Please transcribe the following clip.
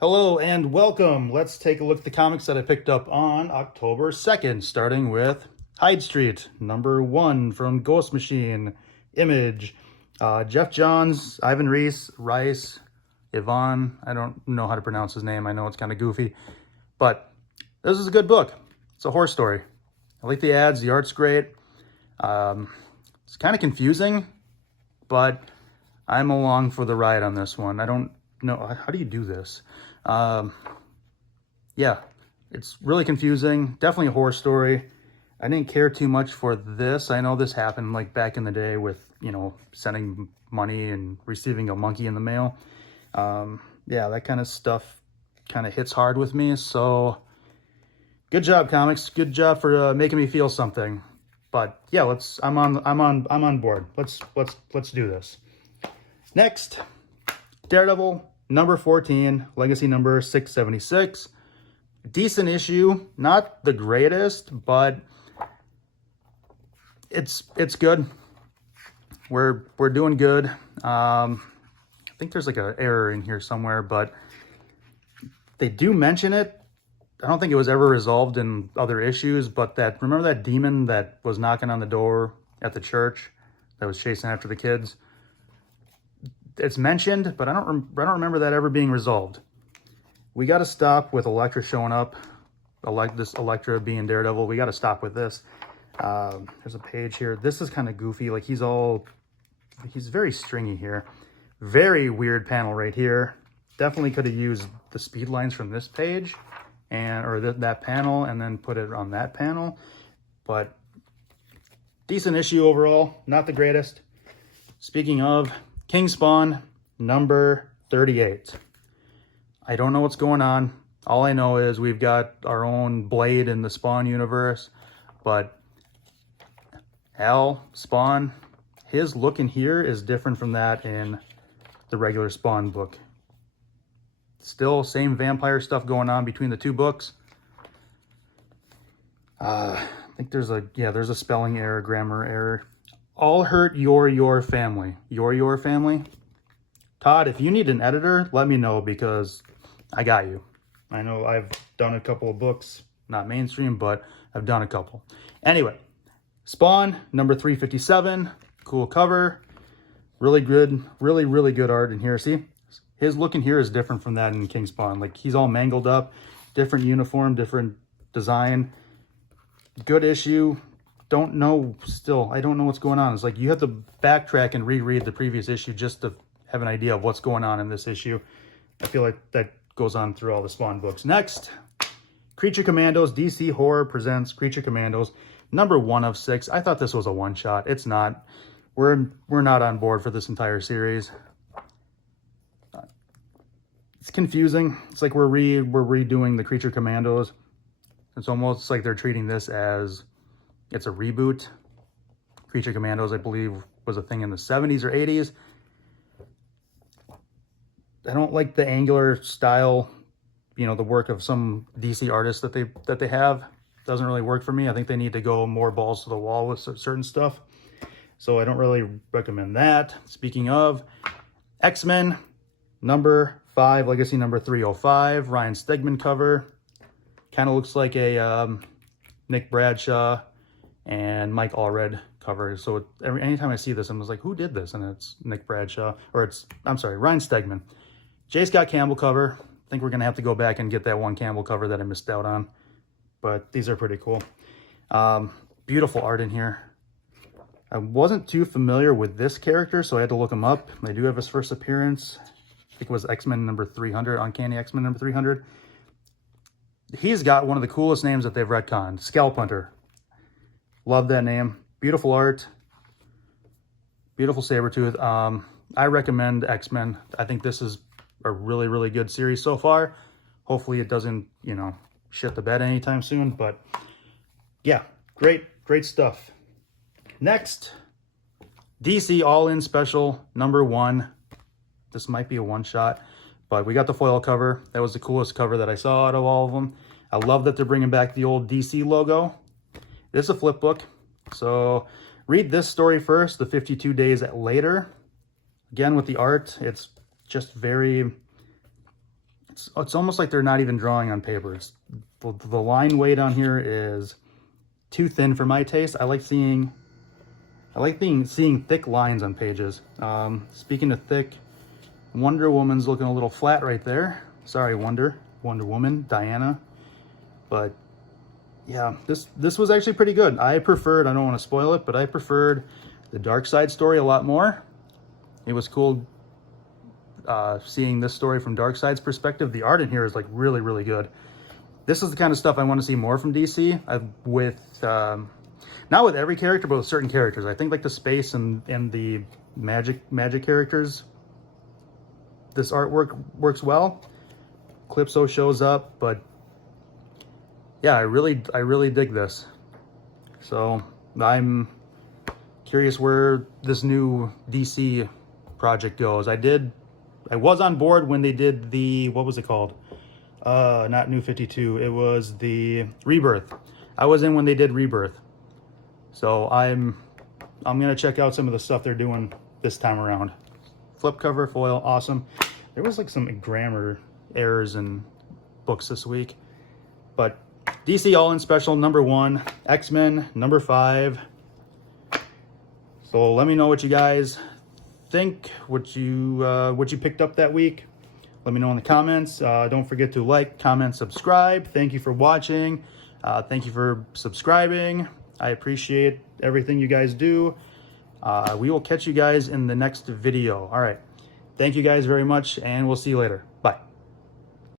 Hello and welcome. Let's take a look at the comics that I picked up on October 2nd, starting with Hyde Street, #1 from Ghost Machine, Image. Jeff Johns, Ivan Rice, Yvonne. I don't know how to pronounce his name. I know it's kind of goofy, but this is a good book. It's a horror story. I like the ads. The art's great. It's kind of confusing, but I'm along for the ride on this one. I don't know. How do you do this? Yeah, it's really confusing. Definitely a horror story. I didn't care too much for this. I know this happened like back in the day with, sending money and receiving a monkey in the mail. Yeah, that kind of stuff kind of hits hard with me. So good job, comics. Good job for making me feel something. But yeah, I'm on board. Let's do this. Next, Daredevil, #14, legacy number 676. Decent issue, not the greatest, but it's good. We're doing good. I think there's like an error in here somewhere, but they do mention it. I don't think it was ever resolved in other issues, but remember that demon that was knocking on the door at the church that was chasing after the kids? It's mentioned, but I don't remember that ever being resolved. We got to stop with Elektra showing up. This Elektra being Daredevil. We got to stop with this. There's a page here. This is kind of goofy. Like he's very stringy here. Very weird panel right here. Definitely could have used the speed lines from this page or that panel and then put it on that panel. But decent issue overall. Not the greatest. Speaking of, King Spawn, #38. I don't know what's going on. All I know is we've got our own Blade in the Spawn universe, but Spawn, his look in here is different from that in the regular Spawn book. Still same vampire stuff going on between the two books. I think there's a spelling error, grammar error. All hurt your family. Your family. Todd, if you need an editor, let me know because I got you. I know I've done a couple of books, not mainstream, but I've done a couple. Anyway, Spawn, #357. Cool cover. Really good, really good art in here. See, his look in here is different from that in King Spawn. Like he's all mangled up, different uniform, different design. Good issue. I don't know what's going on. It's like you have to backtrack and reread the previous issue just to have an idea of what's going on in this issue. I feel like that goes on through all the Spawn books. Next, Creature Commandos. DC Horror presents Creature Commandos, #1 of 6. I thought this was a one-shot. It's not. We're not on board for this entire series. It's confusing. It's like we're redoing the Creature Commandos. It's almost like they're treating this as it's a reboot. Creature Commandos, I believe, was a thing in the 70s or 80s. I don't like the angular style, the work of some DC artists that they have. Doesn't really work for me. I think they need to go more balls to the wall with certain stuff. So I don't really recommend that. Speaking of, X-Men, #5, legacy number 305, Ryan Stegman cover. Kind of looks like a Nick Bradshaw and Mike Allred cover. So anytime I see this, I'm just like, who did this? And it's Nick Bradshaw, or Ryan Stegman. J. Scott Campbell cover. I think we're going to have to go back and get that one Campbell cover that I missed out on. But these are pretty cool. Beautiful art in here. I wasn't too familiar with this character, so I had to look him up. They do have his first appearance. I think it was X-Men #300, Uncanny X-Men #300. He's got one of the coolest names that they've retconned, Scalp Hunter. Love that name. Beautiful art. Beautiful Sabretooth. I recommend X-Men. I think this is a really good series so far. Hopefully it doesn't, shit the bed anytime soon. But yeah, great stuff. Next, DC All-In Special #1. This might be a one-shot, but we got the foil cover. That was the coolest cover that I saw out of all of them. I love that they're bringing back the old DC logo. It's a flip book, so read this story first, the 52 Days Later. Again, with the art, it's just it's almost like they're not even drawing on paper. The line weight on here is too thin for my taste. I like seeing thick lines on pages. Speaking of thick, Wonder Woman's looking a little flat right there. Sorry, Wonder Woman, Diana. But yeah, this was actually pretty good. I preferred, I don't want to spoil it, but I preferred the Darkseid story a lot more. It was cool seeing this story from Darkseid's perspective. The art in here is like really, really good. This is the kind of stuff I want to see more from DC. Not with every character, but with certain characters. I think like the space and the magic characters, this artwork works well. Calypso shows up, but yeah, I really dig this. So I'm curious where this new DC project goes. I was on board when they did the, what was it called? Not New 52. It was the Rebirth. I was in when they did Rebirth. So I'm gonna check out some of the stuff they're doing this time around. Flip cover foil, awesome. There was like some grammar errors in books this week, but DC All In Special #1, X-Men #5. So let me know what you guys think, what you picked up that week. Let me know in the comments. Don't forget to like, comment, subscribe. Thank you for watching. Thank you for subscribing. I appreciate everything you guys do. We will catch you guys in the next video. All right. Thank you guys very much, and we'll see you later. Bye.